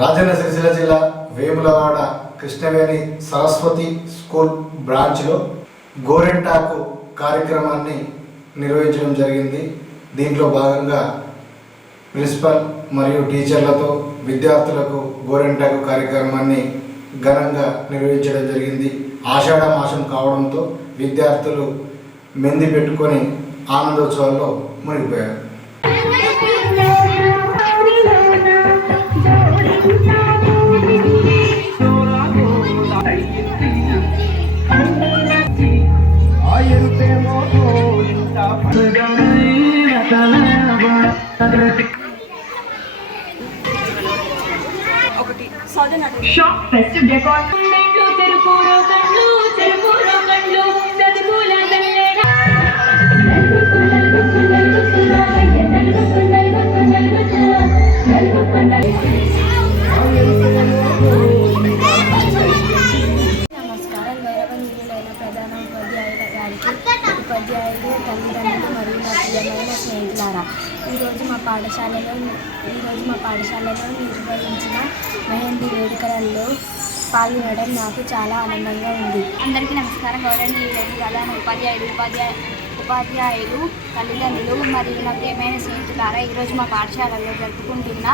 రాజన్న సిరిసిల్ల జిల్లా వేములవాడ కృష్ణవేణి సరస్వతి స్కూల్ బ్రాంచ్లో గోరెంటాకు కార్యక్రమాన్ని నిర్వహించడం జరిగింది. దీంట్లో భాగంగా ప్రిన్సిపల్ మరియు టీచర్లతో విద్యార్థులకు గోరెంటాకు కార్యక్రమాన్ని ఘనంగా నిర్వహించడం జరిగింది. ఆషాఢ మాసం కావడంతో విద్యార్థులు మెంది పెట్టుకొని ఆనందోత్సవాల్లో మునిగిపోయారు. షాప్ ఫెస్టివ్ డెకార్ ఉపాధ్యాయులు, తల్లిదండ్రులు మరియు నా ప్రియమైన స్నేహితులారా, ఈరోజు మా పాఠశాలలో నిర్వహించిన మెహందీ వేడుకలలో పాల్గొనడం నాకు చాలా ఆనందంగా ఉంది. అందరికీ నమస్కారం. గౌరవనీయులైన ప్రధాన ఉపాధ్యాయులు, తల్లిదండ్రులు మరియు నా ప్రియమైన స్నేహితులారా, ఈరోజు మా పాఠశాలలో జరుపుకుంటున్న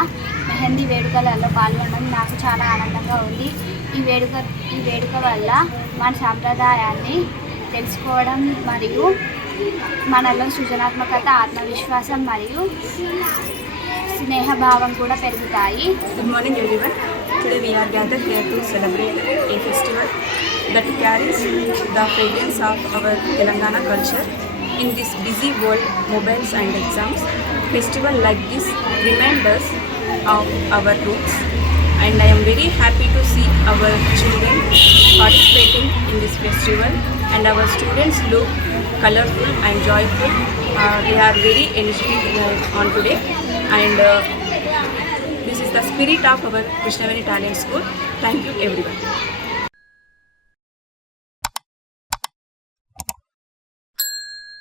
మెహందీ వేడుకలలో పాల్గొనడం నాకు చాలా ఆనందంగా ఉంది. ఈ వేడుక వల్ల మన సాంప్రదాయాన్ని తెలుసుకోవడం మరియు మనలో సృజనాత్మకత, ఆత్మవిశ్వాసం మరియు స్నేహభావం కూడా పెరుగుతాయి. Good morning everyone. Today we are gathered here to celebrate a festival that carries the fragrance of our Telangana culture. In this busy world, mobiles and exams, festival like this remind us of our roots. And I am very happy to see our children participating in this festival, and our students look colorful and joyful. They are very energetic on today, and this is the spirit of our Krishnaveni Talent School. Thank you everyone.